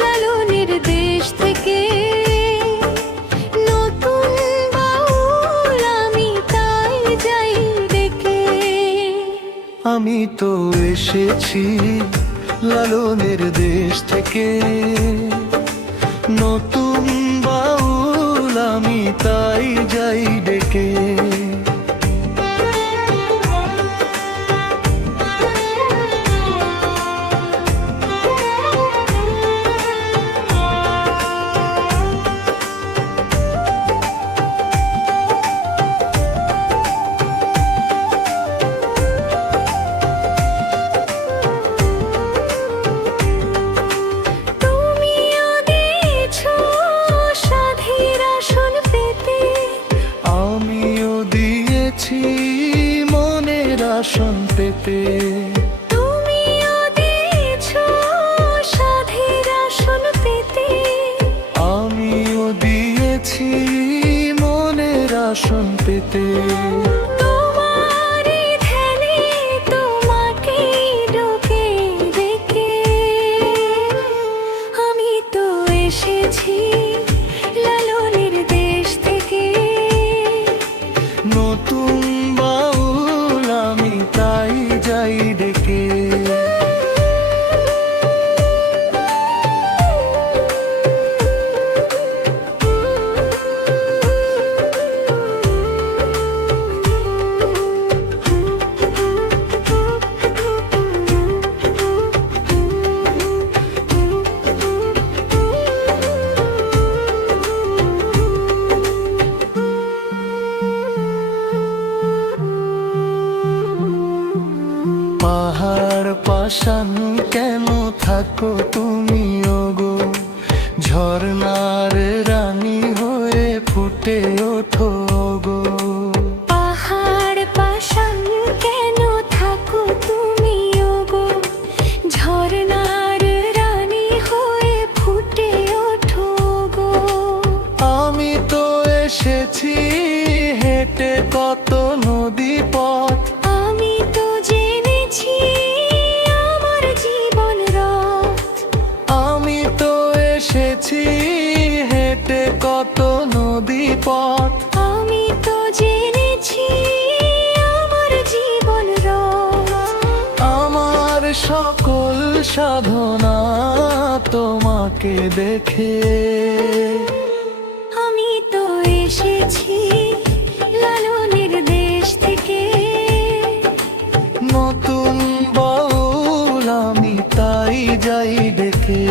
লালনের দেশ থেকে। নতুন বাউল আমি তাই যাই ডেকে। আমি তো এসেছি লালনের দেশ থেকে, নতুন বাউল আমি তাই যাই ডেকে। মনের আসন পেতে তুমিও দিয়েছো সাধের আসন পেতে। আমিও দিয়েছি মনের আসন পেতে। তোমারই ধ্যানে তোমাকে ডুকে ডেকে। আমি তো এসেছি লালনের দেশ থেকে। নতুন বাউল আমি তাই যাই ডেকে। পাহাড় পাশান কেন থাকো তুমি ওগো, ঝর্ণার রানী হয়ে ফুটে ওঠো গো। পাহাড় পাশান কেন থাকো তুমি ওগো, ঝর্ণার রানী হয়ে ফুটে ওঠো গো। আমি তো এসেছি হেঁটে কত নদী পথ, আমি তো জেনেছি আমার জীবন রথ। আমি তো এসেছি হেঁটে কত নদী পথ। আমি তো জেনেছি আমার জীবন রথ। আমার সকল সাধনা তোমাকে দেখে। আমি তো এসেছি লালনের দেশ থেকে। নতুন বাউল আমি তাই যাই ডেকে।